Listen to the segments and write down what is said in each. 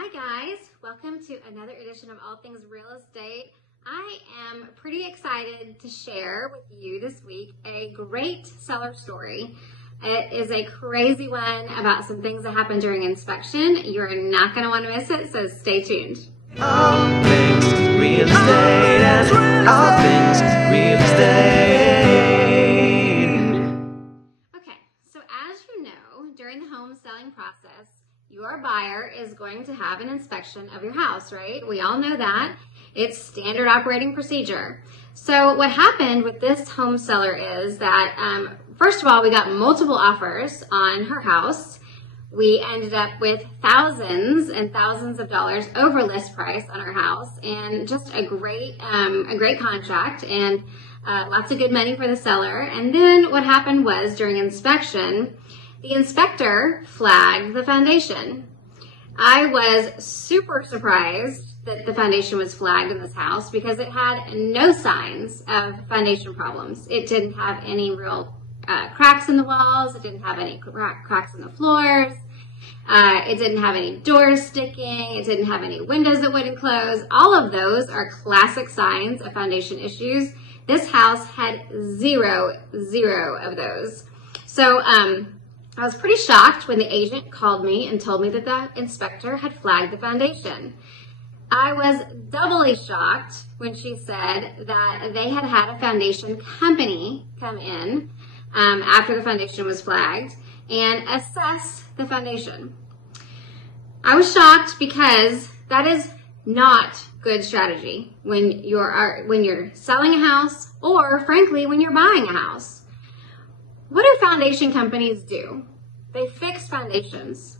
Hi guys, welcome to another edition of All Things Real Estate. I am pretty excited to share with you this week a great seller story. It is a crazy one about some things that happened during inspection. You're not going to want to miss it, so stay tuned. All things real estate and all things real estate. Okay, so as you know, during the home selling process, your buyer is going to have an inspection of your house, right? We all know that. It's standard operating procedure. So what happened with this home seller is that, first of all, we got multiple offers on her house. We ended up with thousands and thousands of dollars over list price on our house, and just a great contract, and lots of good money for the seller. And then what happened was during inspection, the inspector flagged the foundation. I was super surprised that the foundation was flagged in this house because it had no signs of foundation problems. It didn't have any real cracks in the walls. It didn't have any cracks in the floors. It didn't have any doors sticking. It didn't have any windows that wouldn't close. All of those are classic signs of foundation issues. This house had zero of those. So, I was pretty shocked when the agent called me and told me that the inspector had flagged the foundation. I was doubly shocked when she said that they had had a foundation company come in after the foundation was flagged and assess the foundation. I was shocked because that is not good strategy when you're selling a house, or frankly when you're buying a house. What do foundation companies do? They fix foundations.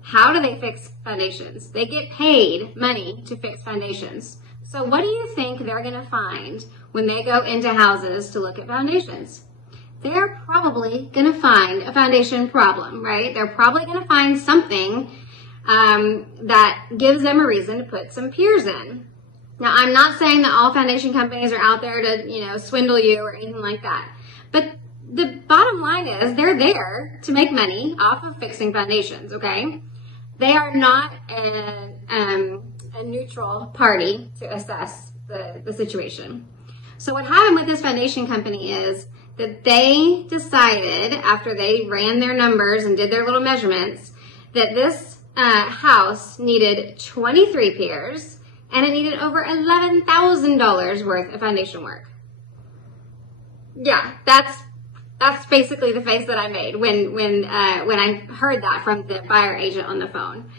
How do they fix foundations? They get paid money to fix foundations. So what do you think they're going to find when they go into houses to look at foundations? They're probably going to find a foundation problem, right? They're probably going to find something that gives them a reason to put some piers in. Now, I'm not saying that all foundation companies are out there to, swindle you or anything like that. But the bottom line is they're there to make money off of fixing foundations, okay? They are not a neutral party to assess the situation. So what happened with this foundation company is that they decided, after they ran their numbers and did their little measurements, that this house needed 23 piers and it needed over $11,000 worth of foundation work. Yeah, that's basically the face that I made when I heard that from the buyer agent on the phone.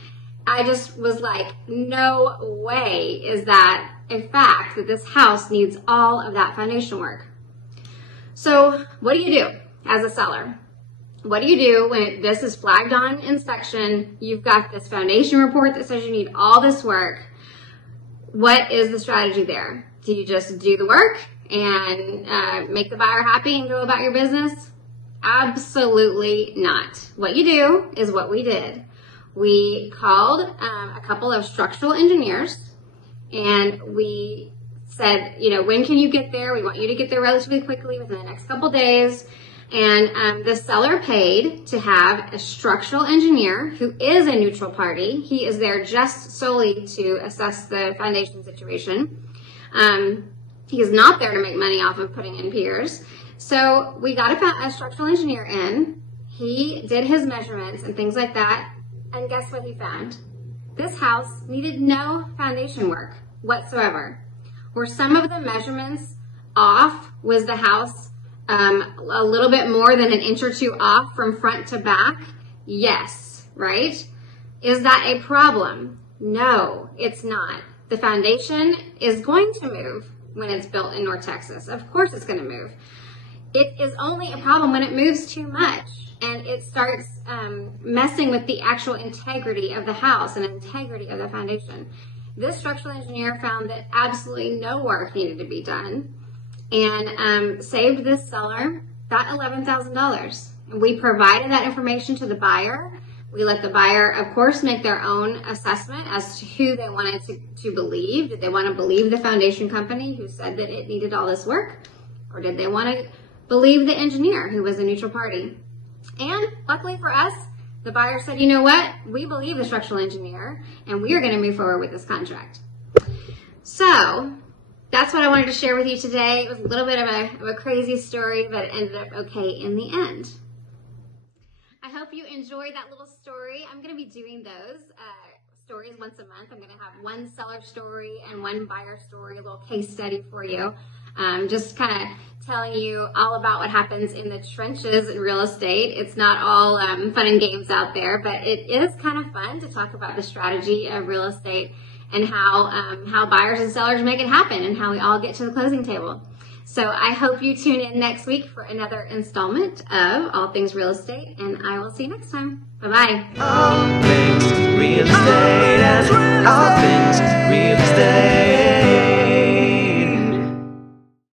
I just was like, no way is that a fact that this house needs all of that foundation work. So what do you do as a seller? What do you do when this is flagged on inspection? You've got this foundation report that says you need all this work. What is the strategy there? Do you just do the work and make the buyer happy and go about your business? Absolutely not. What you do is what we did. We called a couple of structural engineers and we said, when can you get there? We want you to get there relatively quickly within the next couple days. And the seller paid to have a structural engineer who is a neutral party. He is there just solely to assess the foundation situation. He is not there to make money off of putting in piers. So we got a structural engineer in. He did his measurements and things like that. And guess what he found? This house needed no foundation work whatsoever. Were some of the measurements off? Was the house a little bit more than an inch or two off from front to back? Yes, right? Is that a problem? No, it's not. The foundation is going to move when it's built in North Texas. Of course it's going to move. It is only a problem when it moves too much and it starts messing with the actual integrity of the house and integrity of the foundation. This structural engineer found that absolutely no work needed to be done and saved this seller that $11,000. And we provided that information to the buyer. We let the buyer, of course, make their own assessment as to who they wanted to believe. Did they want to believe the foundation company who said that it needed all this work? Or did they want to believe the engineer who was a neutral party? And luckily for us, The buyer said, you know what? We believe the structural engineer, and we are going to move forward with this contract. So that's what I wanted to share with you today. It was a little bit of a crazy story, but it ended up okay in the end. I hope you enjoyed that little story. I'm going to be doing those stories once a month. I'm going to have one seller story and one buyer story, a little case study for you. Just kind of telling you all about what happens in the trenches in real estate. It's not all fun and games out there, but it is kind of fun to talk about the strategy of real estate and how buyers and sellers make it happen and how we all get to the closing table. So I hope you tune in next week for another installment of All Things Real Estate, and I will see you next time. Bye-bye. All things real estate and all things real estate.